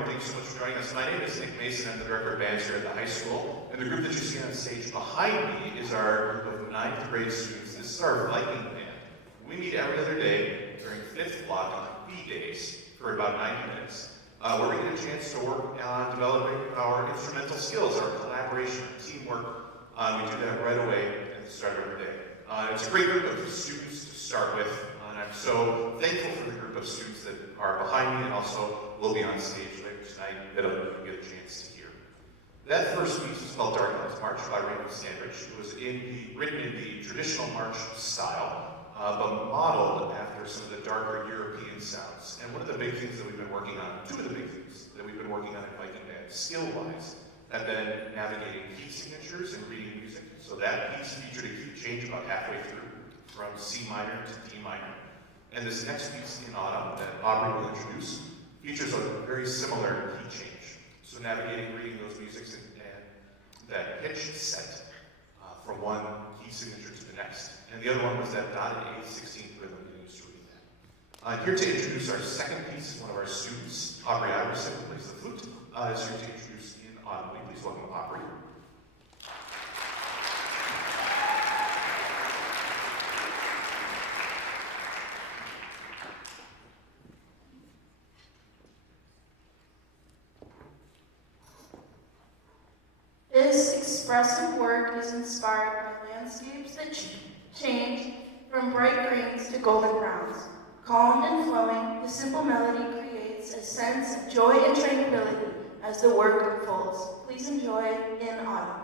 and thanks so much for joining us. My name is Nick Mason. I'm the director of bands here at the high school. And the group that you see on stage behind me is our group of 9th grade students. This is our Viking band. We meet every other day during 5th block on B days for about 90 minutes, where we get a chance to work on developing our instrumental skills, our collaboration, teamwork. We do that right away at the start of every day. It's a great group of students to start with, and I'm so thankful for the group of students that are behind me and also will be on stage later tonight that you'll get a chance to hear. That first piece is called Dark Nights March by Rainbow Sandwich. It was written in the traditional march style, but modeled after some of the darker European sounds. And one of the big things that we've been working on, two of the big things that we've been working on in Viking Band, skill-wise, have been navigating key signatures and reading music. So that piece featured a key change about halfway through, from C minor to D minor. And this next piece in autumn that Aubrey will introduce features a very similar key change. So navigating, reading those musics and that pitch set from one key signature to the next. And the other one was that dotted 8/16th rhythm that used to read that. Here to introduce our second piece is one of our students, Aubrey Iverson, who plays the flute, is here to introduce in autumn. Please welcome Aubrey. This expressive work is inspired by landscapes that change from bright greens to golden browns. Calm and flowing, the simple melody creates a sense of joy and tranquility as the work unfolds. Please enjoy In Autumn.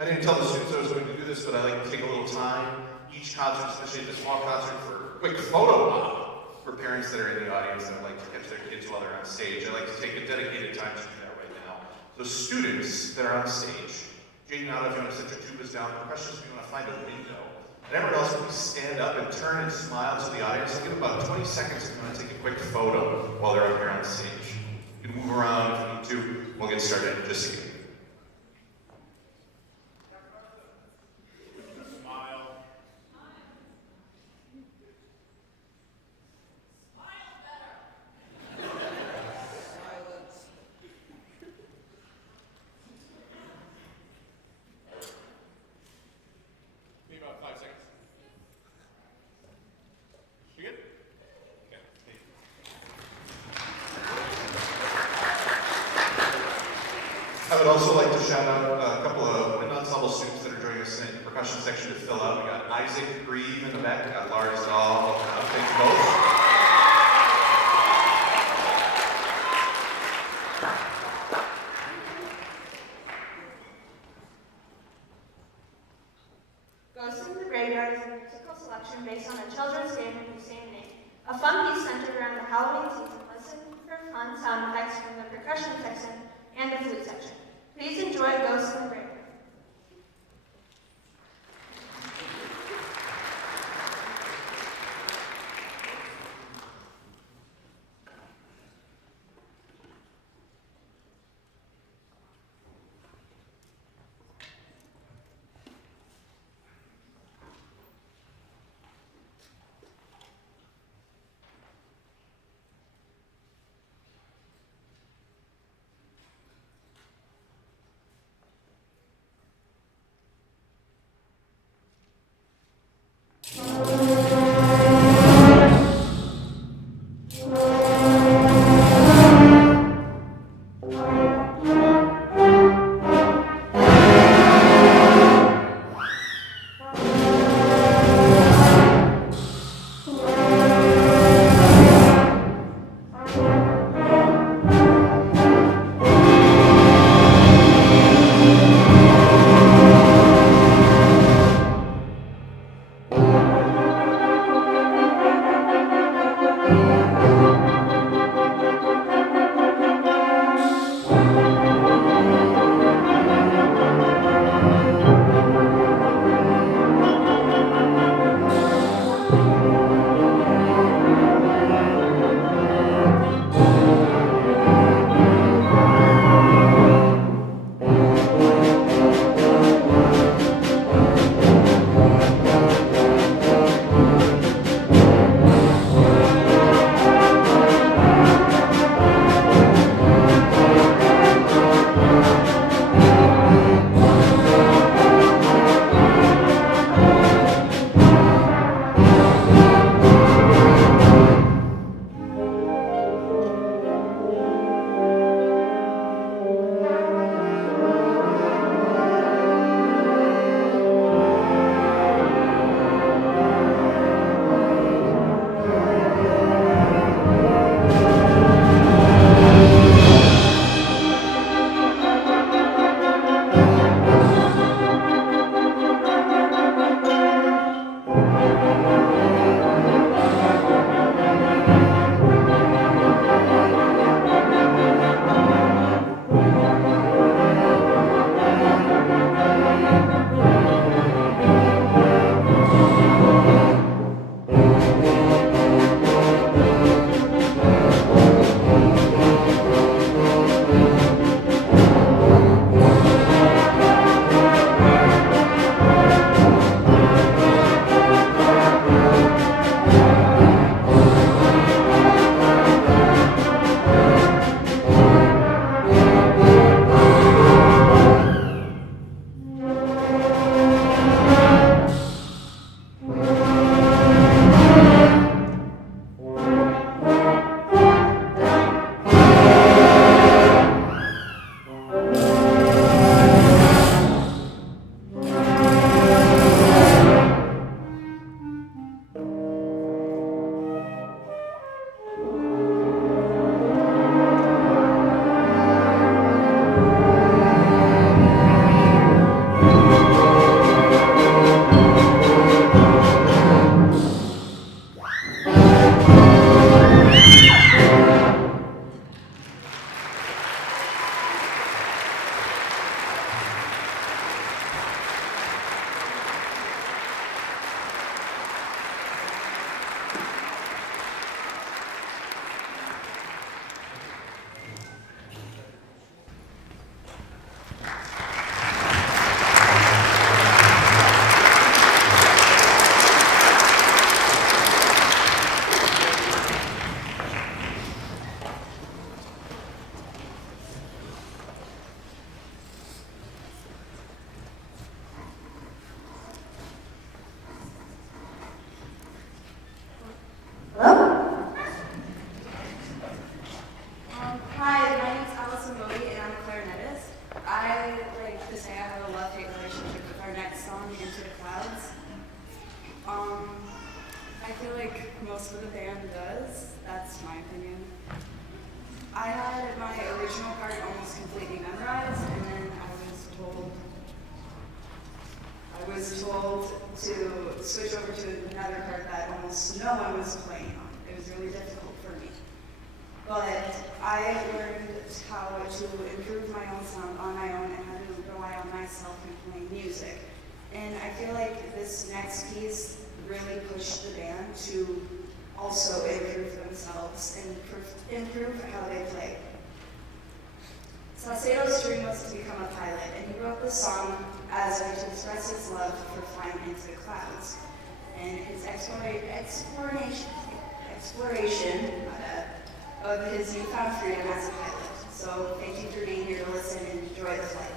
I didn't tell the students I was going to do this, but I like to take a little time, each concert, especially at this fall concert, for a quick photo op for parents that are in the audience that would like to catch their kids while they're on stage. I like to take a dedicated time to do that right now. So students that are on stage, Jaden, I don't know if you want to set your tubas down, percussionists, if you want to find a window. And everyone else, please stand up and turn and smile to the audience. Give them about 20 seconds if you want to take a quick photo while they're up here on stage. You can move around if you need to. We'll get started in just a second. I would also like to shout out a couple of wind ensemble students that are joining us in the percussion section to fill out. We got Isaac Grieve in the back, we got Lars Dahl, thanks both. Ghosts in the Graveyard is a musical selection based on a children's game of the same name. A fun piece centered around the Halloween season. Listen for fun sound effects from the percussion section and the flute section. Please enjoy Ghosts in the Graveyard. I had my original part almost completely memorized, and then I was told to switch over to another part that almost no one was playing on. It was really difficult for me. But I learned how to improve my own sound on my own and how to rely on myself in playing music. And I feel like this next piece really pushed the band to also improve themselves and improve how they play. Saucedo's dream was to become a pilot, and he wrote the song as a way to express his love for flying into the clouds and his exploration of his newfound freedom as a pilot. So thank you for being here to listen and enjoy the flight.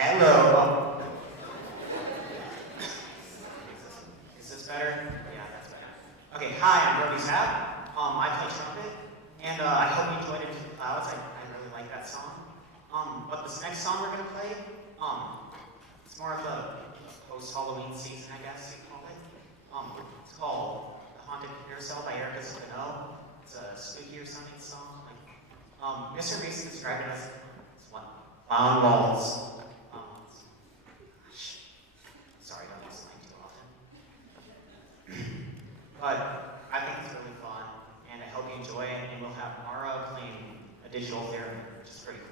Hello. Is this better? Yeah, that's better. Okay, hi, I'm Brody Sapp. I play trumpet, and I hope you enjoyed Into the Clouds. I really like that song. But this next song we're gonna play, it's more of a post-Halloween season, I guess you call it. It's called The Haunted Carousel by Erica Spino. It's a spooky or something song. Mr. Mason described it as one clown walls. Sorry, I don't use slang too often. But I think it's really fun, and I hope you enjoy it, and we'll have Mara playing a digital theremin, which is pretty cool.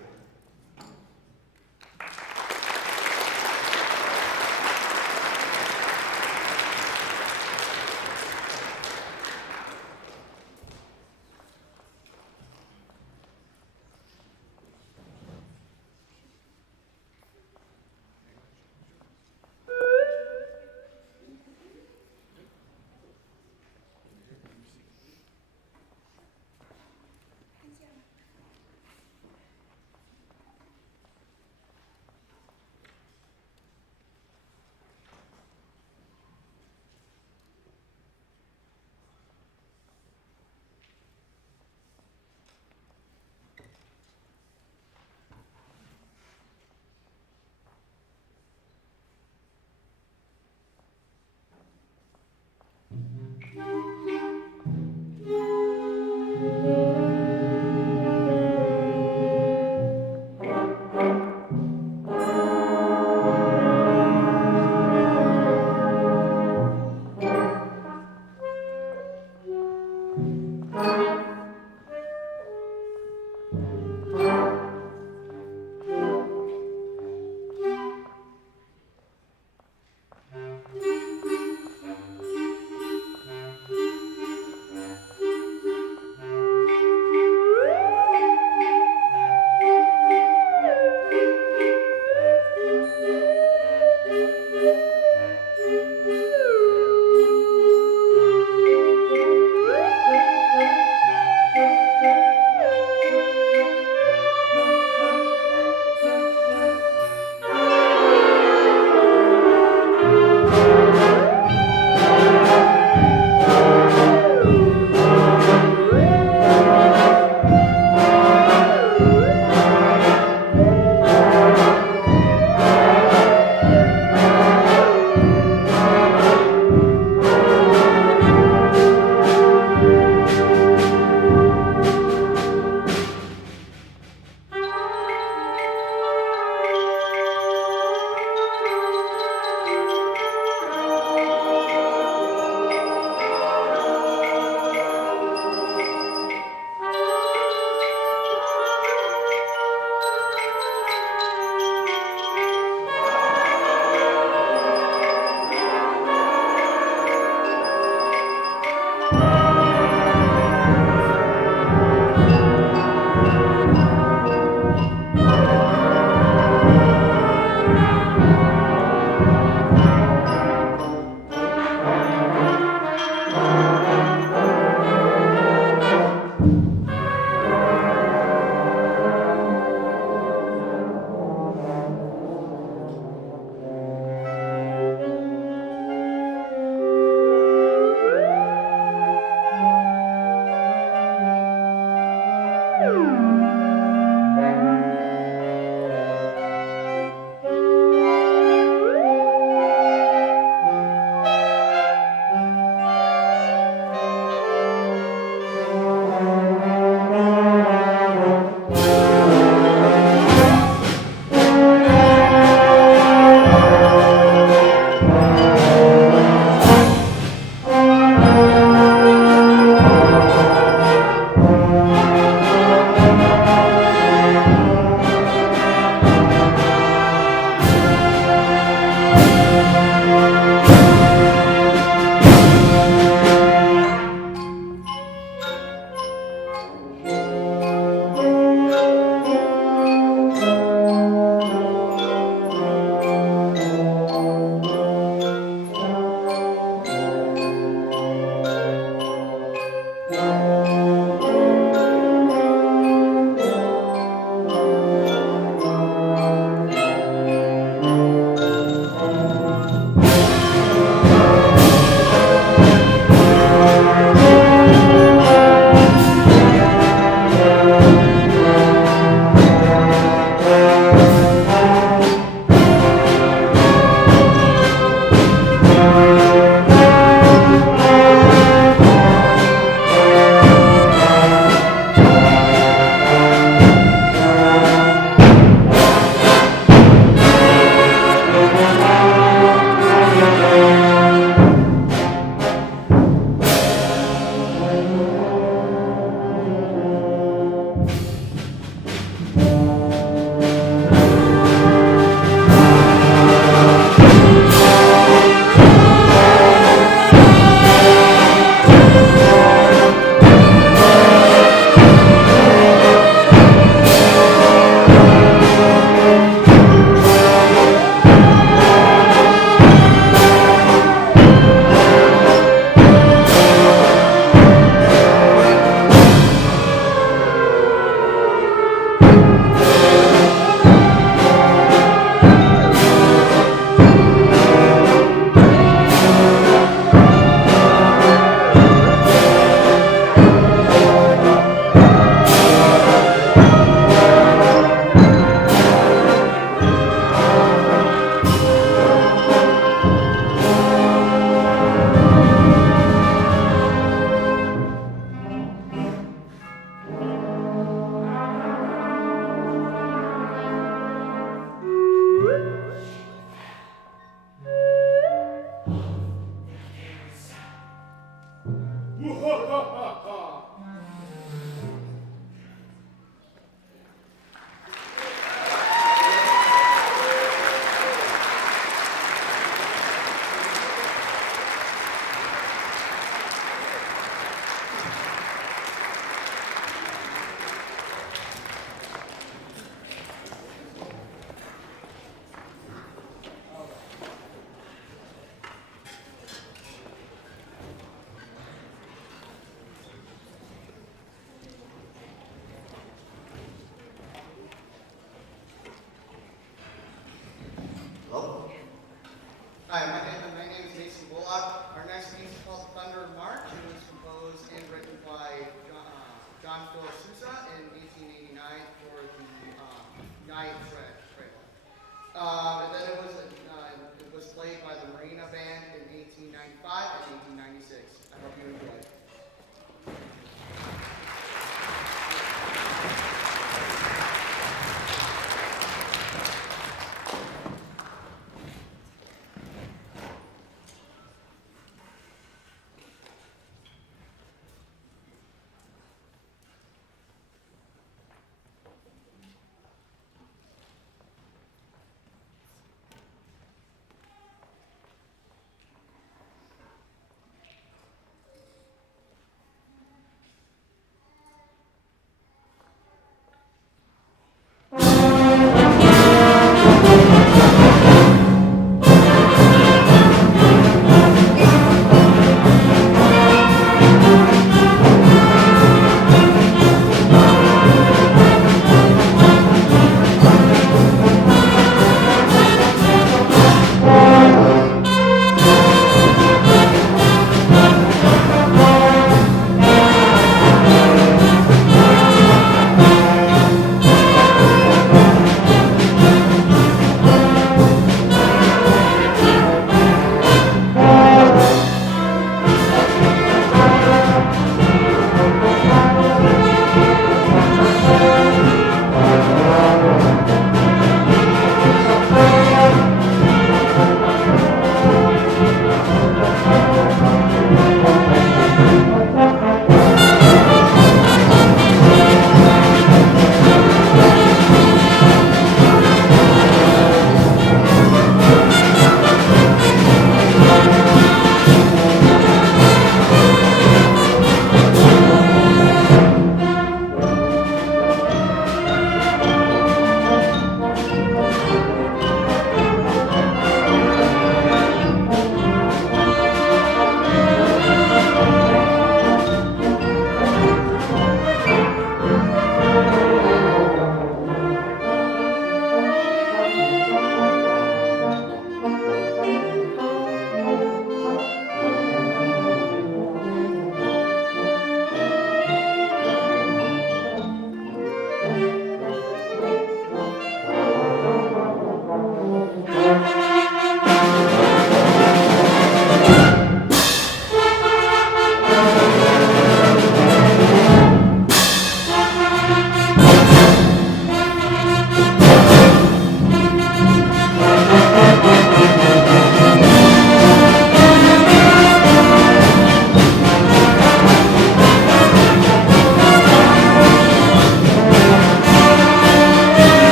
Hello? Hi, my name is Mason Bullock. Our next piece is called Thunder March. It was composed and written by John Philip Sousa in 1889 for the United Trail. And then it was played by the Marina Band in 1895 and 1896. I hope you enjoy it.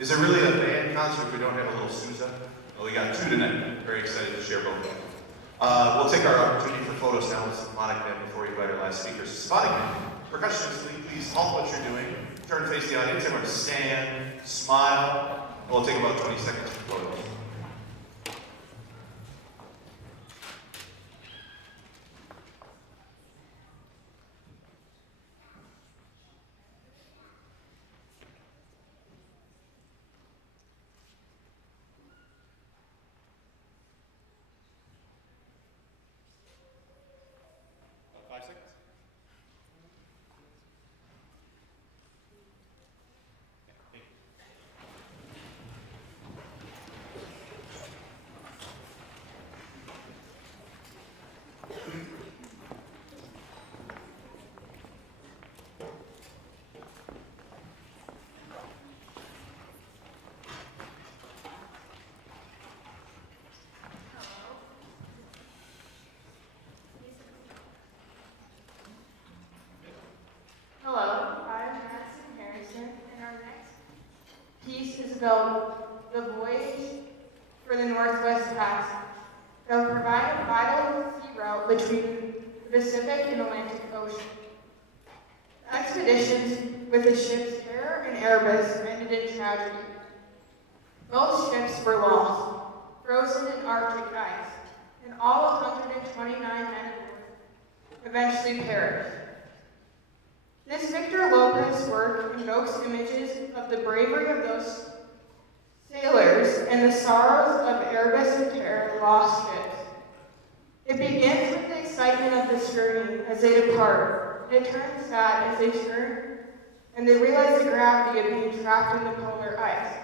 Is it really a band concert if we don't have a little Sousa? Well, we got two tonight. Very excited to share both of them. We'll take our opportunity for photos now with Symphonic Band before we invite our last speakers. Symphonic Band. Percussionists, please halt what you're doing, turn face the audience, everyone stand, smile, and we'll take about 20 seconds for photos. About 5 seconds. Yeah, thank you. Hello, I'm Madison Harrison, and our next piece is about the voyage for the Northwest Passage. It will provide a vital sea route between the Pacific and Atlantic Ocean. The expeditions with the ships Terror and Erebus ended in tragedy. Both ships were lost, frozen in Arctic ice, and all 129 men aboard eventually perished. This Victor Lopez work invokes images of the bravery of those sailors and the sorrows of Erebus and Terror lost ships. It begins with the excitement of the journey as they depart, and it turns sad as they turn and they realize the gravity of being trapped in the polar ice.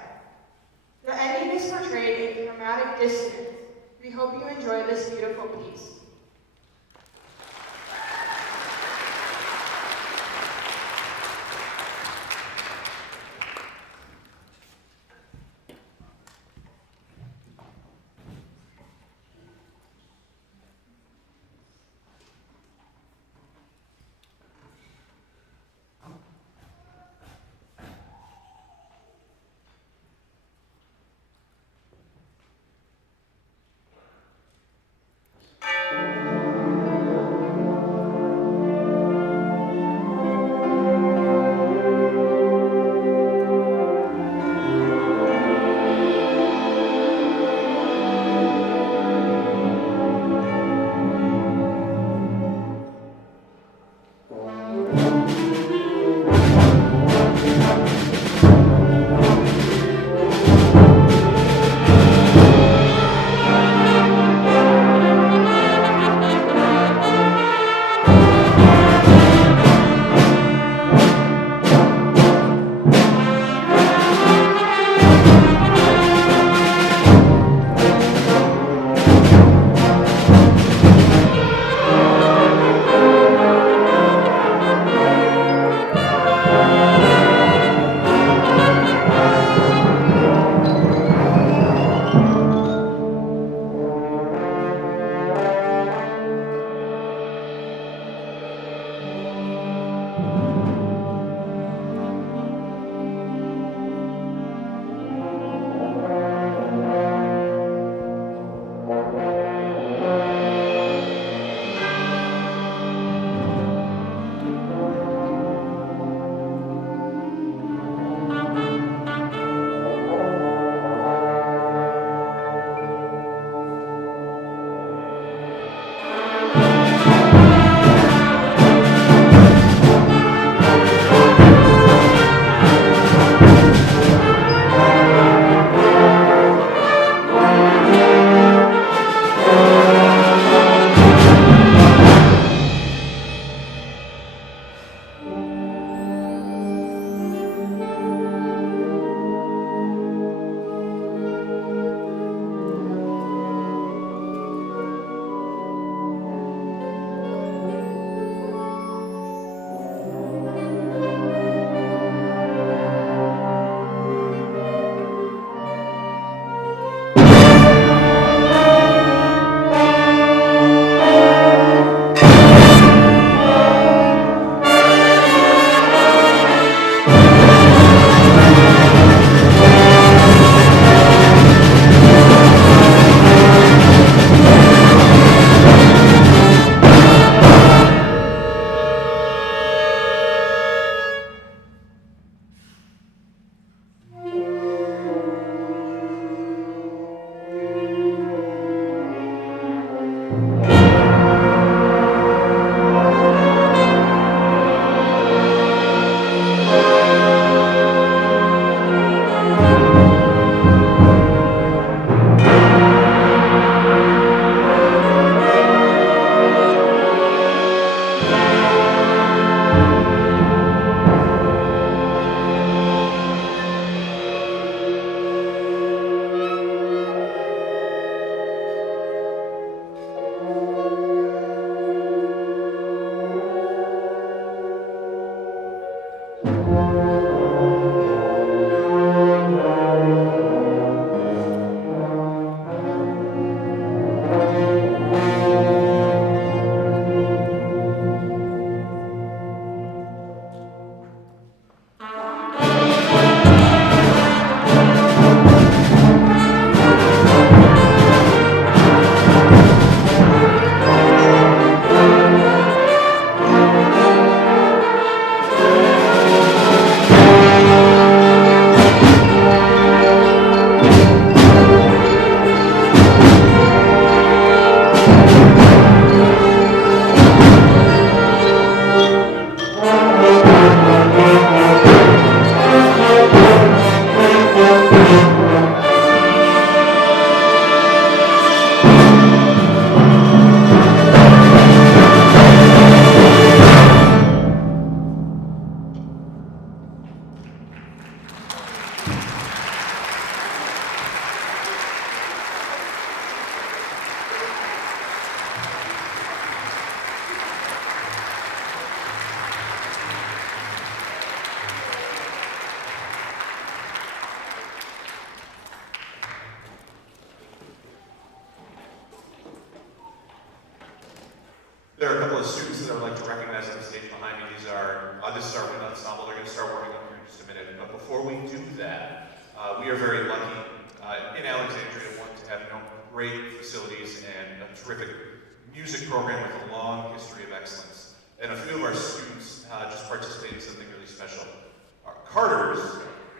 The ending is portrayed in dramatic dissonance. We hope you enjoy this beautiful piece. This is our wind ensemble. They're going to start working on here in just a minute. But before we do that, we are very lucky in Alexandria, one, to have great facilities and a terrific music program with a long history of excellence. And a few of our students just participated in something really special. Our Carters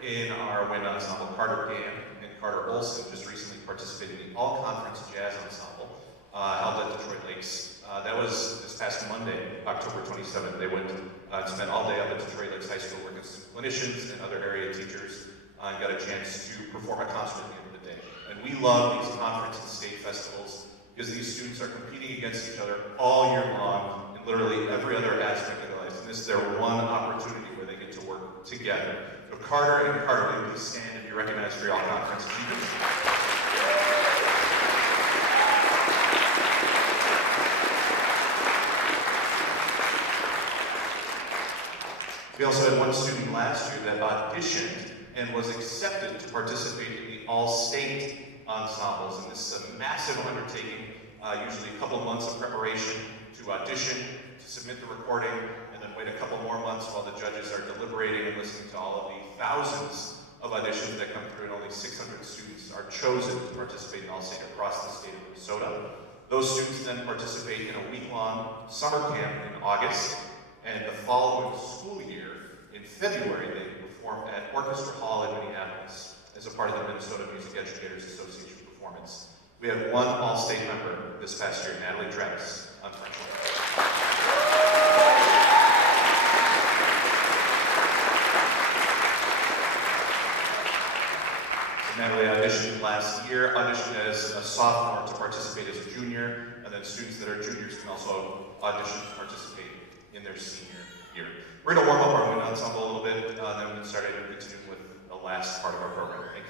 in our wind ensemble, Carter Gann and Carter Olson, just recently participated in the all-conference jazz ensemble held at Detroit Lakes. That was this past Monday, October 27th. They went and spent all day up at Detroit Lakes High School working with clinicians and other area teachers and got a chance to perform a concert at the end of the day. And we love these conference and state festivals because these students are competing against each other all year long in literally every other aspect of their lives. And this is their one opportunity where they get to work together. So Carter and Carter, will you please stand and be recognized for your all-conference achievements? We also had one student last year that auditioned and was accepted to participate in the all-state ensembles. And this is a massive undertaking, usually a couple of months of preparation to audition, to submit the recording, and then wait a couple more months while the judges are deliberating and listening to all of the thousands of auditions that come through, and only 600 students are chosen to participate in all-state across the state of Minnesota. Those students then participate in a week-long summer camp in August, and the following school year, in February, they perform at Orchestra Hall in Minneapolis as a part of the Minnesota Music Educators Association performance. We have one all-state member this past year, Natalie Travis, on French horn. So Natalie auditioned last year, auditioned as a sophomore to participate as a junior, and then students that are juniors can also audition to participate in their senior year. We're going to warm up our wind ensemble a little bit, then we're going to start and continue with the last part of our program. Thank you.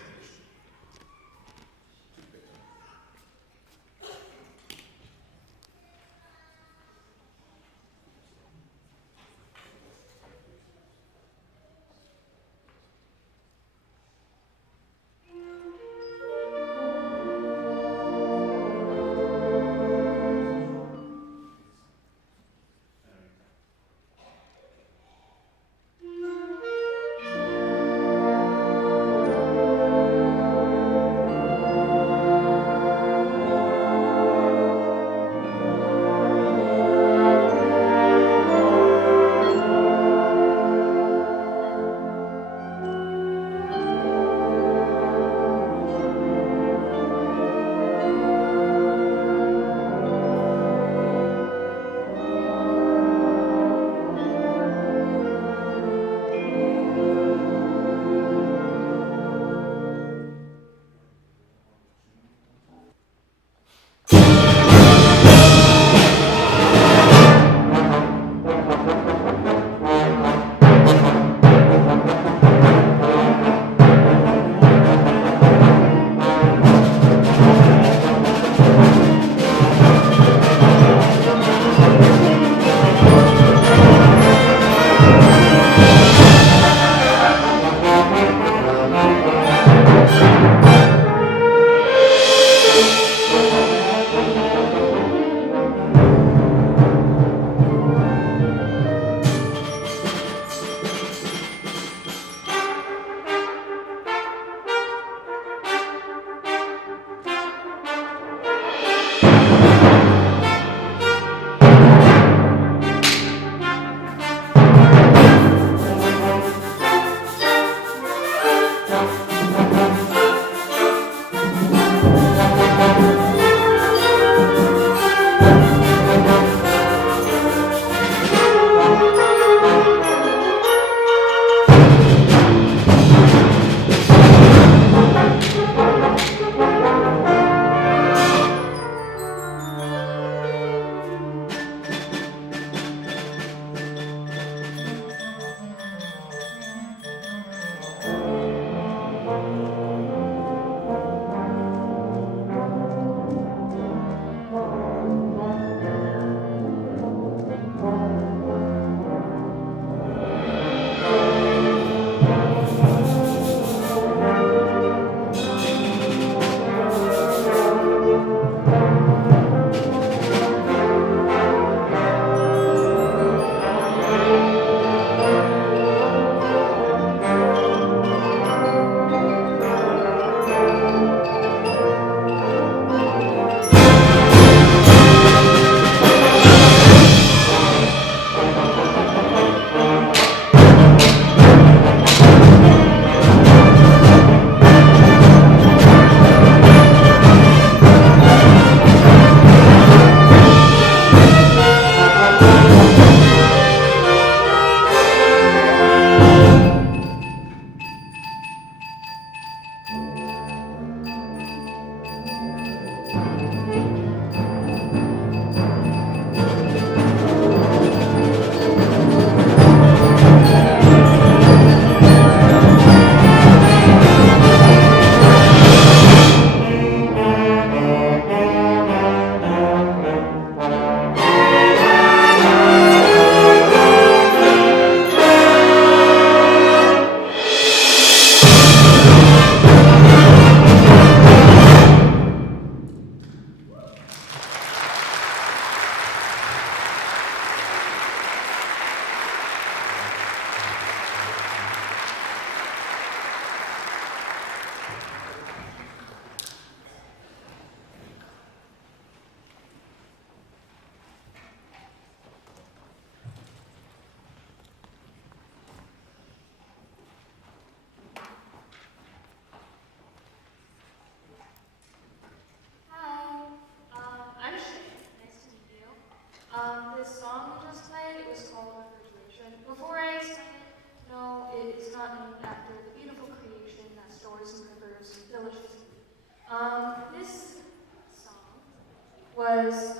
was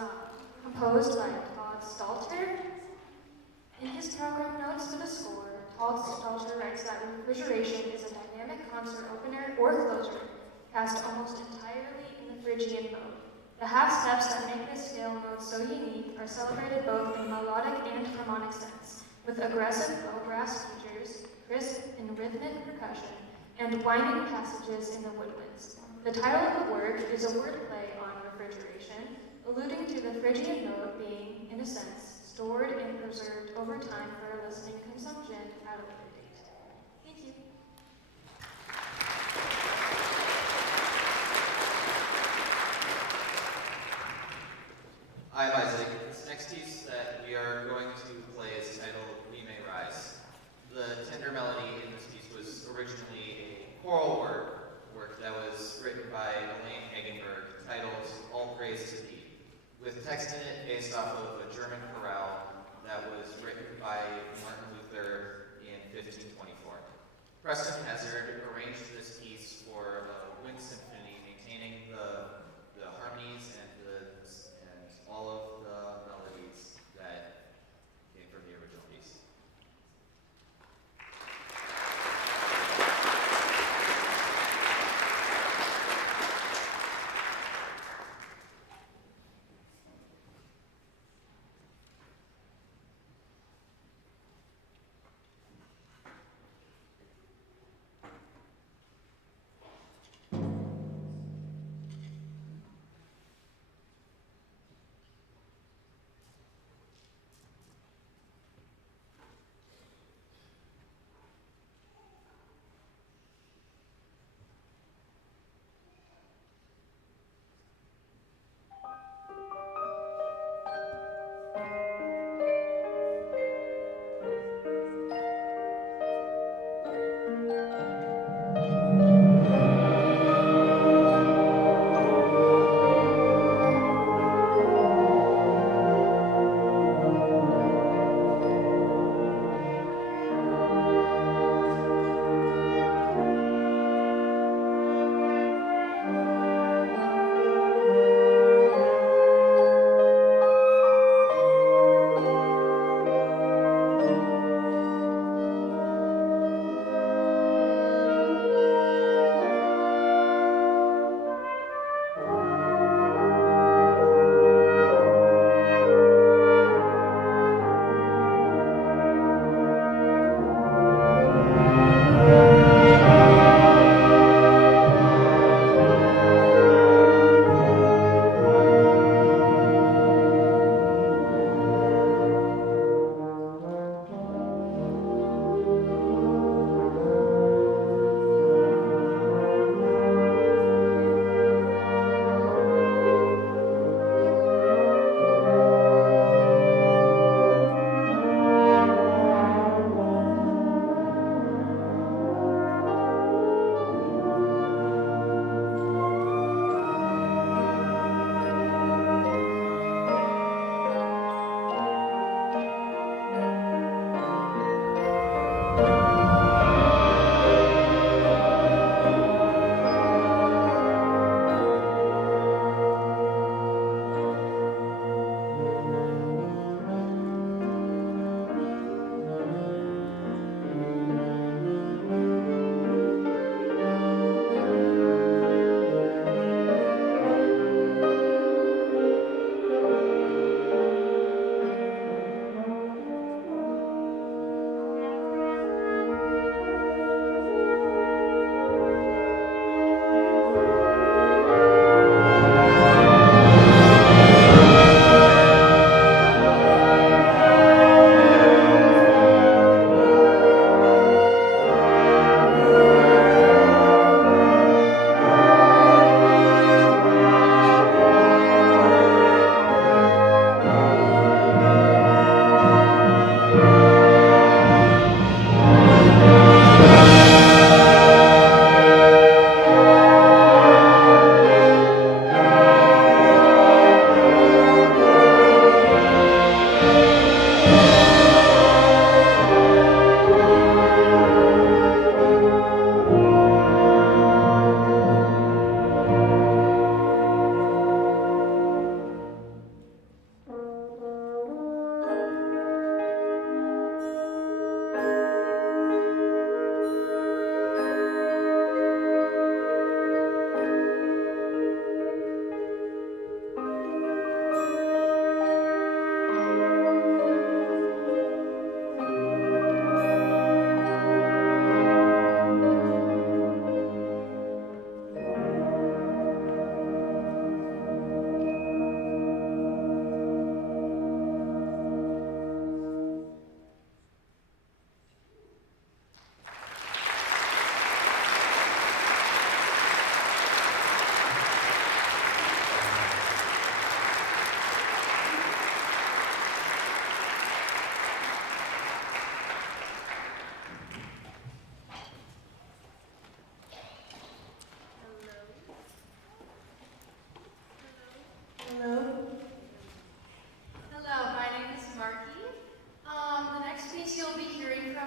composed by Todd Stalter. In his program notes for the score, Todd Stalter writes that refrigeration is a dynamic concert opener or closer, cast almost entirely in the Phrygian mode. The half steps that make this scale mode so unique are celebrated both in melodic and harmonic sense, with aggressive low brass features, crisp and rhythmic percussion, and winding passages in the woodwinds. The title of the work is a wordplay on refrigeration, alluding to the Phrygian mode being, in a sense, stored and preserved over time for listening consumption at a later date. Thank you. I'm Isaac. This next piece that we are going to play is titled We May Rise. The tender melody in this piece was originally a choral work that was written by Elaine Hagenberg titled All Praise to Thee, with text in it based off of a German chorale that was written by Martin Luther in 1524. Preston Hazard arranged this piece for a wind symphony, maintaining the harmonies and all of the melodies that came from the original piece.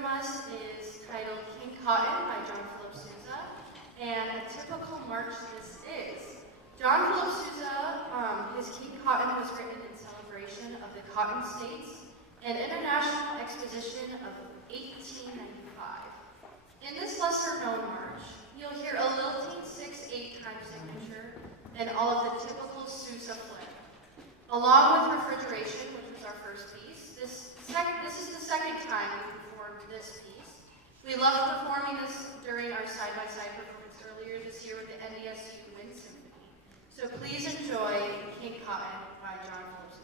from us is titled King Cotton by John Philip Sousa, and a typical march this is. John Philip Sousa, his King Cotton was written in celebration of the Cotton States, an international exposition of 1895. In this lesser-known march, you'll hear a lilting 6/8 time signature and all of the typical Sousa flair. Along with Refrigeration, which was our first piece, this is the second time we performed this piece. We loved performing this during our side-by-side performance earlier this year with the NDSU Wind Symphony. So please enjoy King Cotton by John Philip Sousa.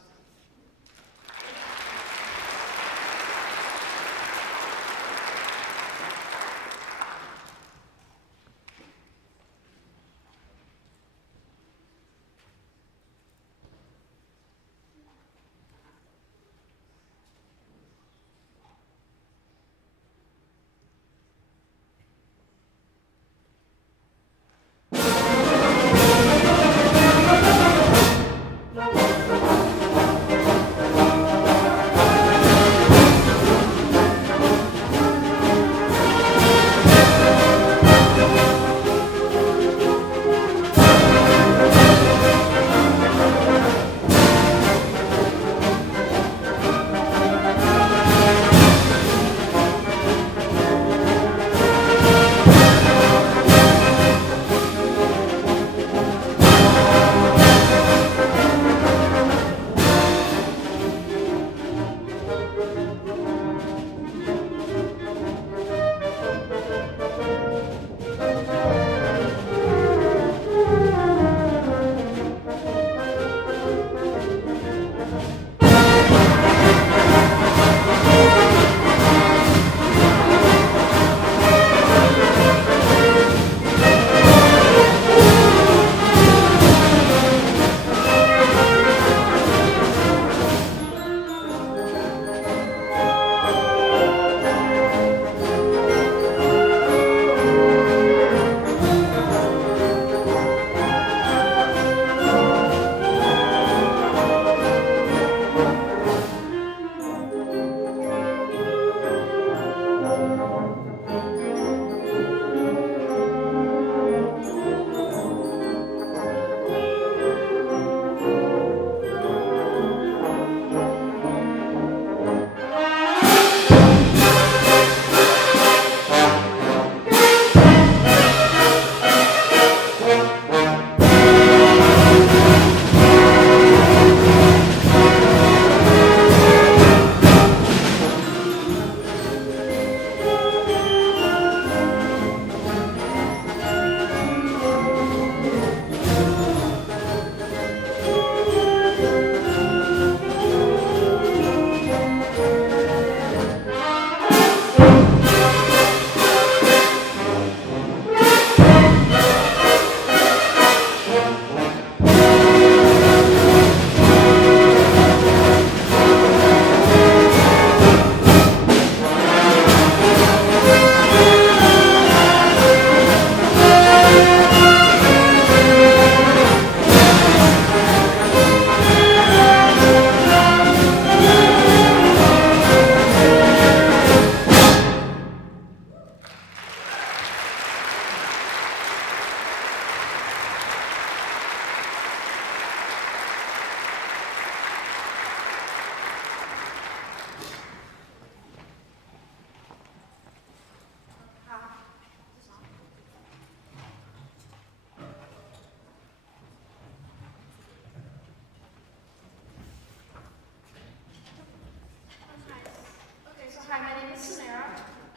Hi, my name is Samara,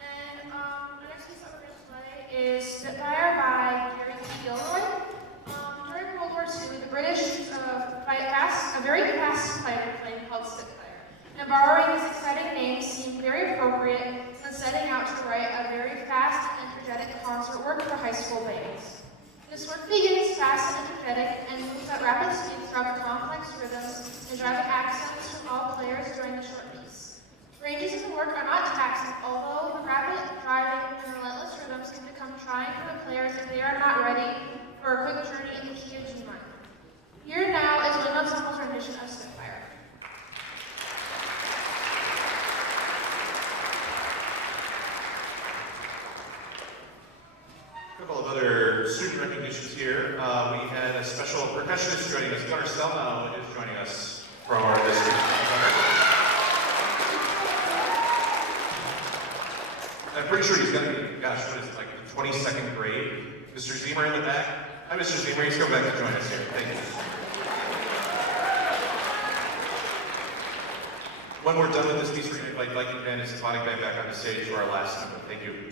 and the next piece that we're going to play is Spitfire by Gary Gilroy. During World War II, the British a very fast fighter plane called Spitfire, and borrowing this exciting name seemed very appropriate when setting out to write a very fast and energetic concert work for high school bands. This work begins fast and energetic and moves at rapid speed throughout the complex rhythms and driving accents from all players during the short piece. Ranges in the work are not taxing, although the rapid driving and relentless rhythms can become trying for the players if they are not ready for a quick journey in the key of G minor. Here now is Wind Ensemble's rendition of Spitfire. percussionist joining us, Gunnar Selnow, is joining us from our district. I'm pretty sure he's going to be, gosh, what is it, like the 22nd grade? Mr. Zemer in the back. Hi, Mr. Zemer. He's coming back to join us here. Thank you. When we're done with this piece, we're going to invite Viking Band and Symphonic Band back on the stage for our last number. Thank you.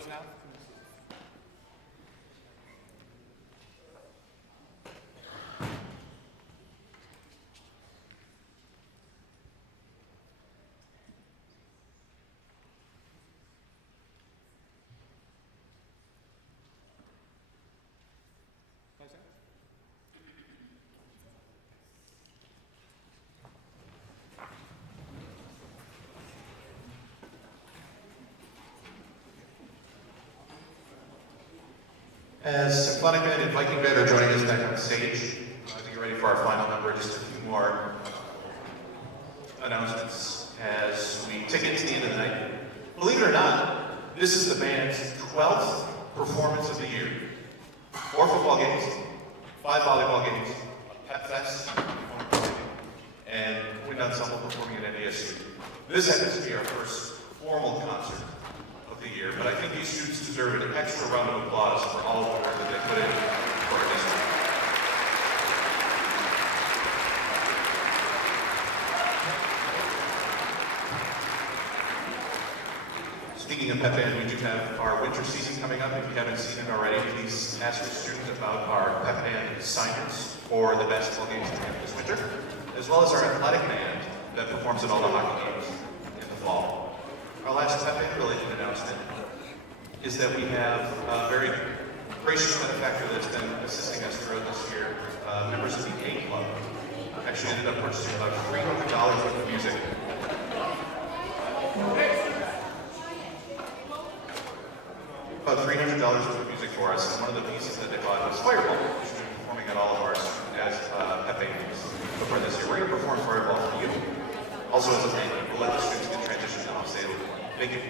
photos now? As Symphonic Band and Viking Band are joining us back on stage, I think you're ready for our final number. Just a few more announcements as we tick into the end of the night. Believe it or not, this is the band's 12th performance of the year. 4 football games, 5 volleyball games, a pep fest, and wind ensemble performing at NDSU. This happens to be our first formal concert of the year, but I think these students deserve an extra round of applause for all of the work that they put in for our district. Speaking of pep band, we do have our winter season coming up. If you haven't seen it already, please ask your student about our pep band assignments for the basketball games coming up this winter, as well as our athletic band that performs at all the hockey games in the fall. Our last pep band related announcement is that we have a very gracious benefactor that's been assisting us throughout this year, members of the A Club. Actually ended up purchasing about $300 worth of music. About $300 worth of music for us, and one of the pieces that they bought was Fireball, which we've been performing at all of ours as pep band games so far this year. We're going to perform Fireball for you. Also as a thank you, we'll let the students get transitioned off stage. Thank you.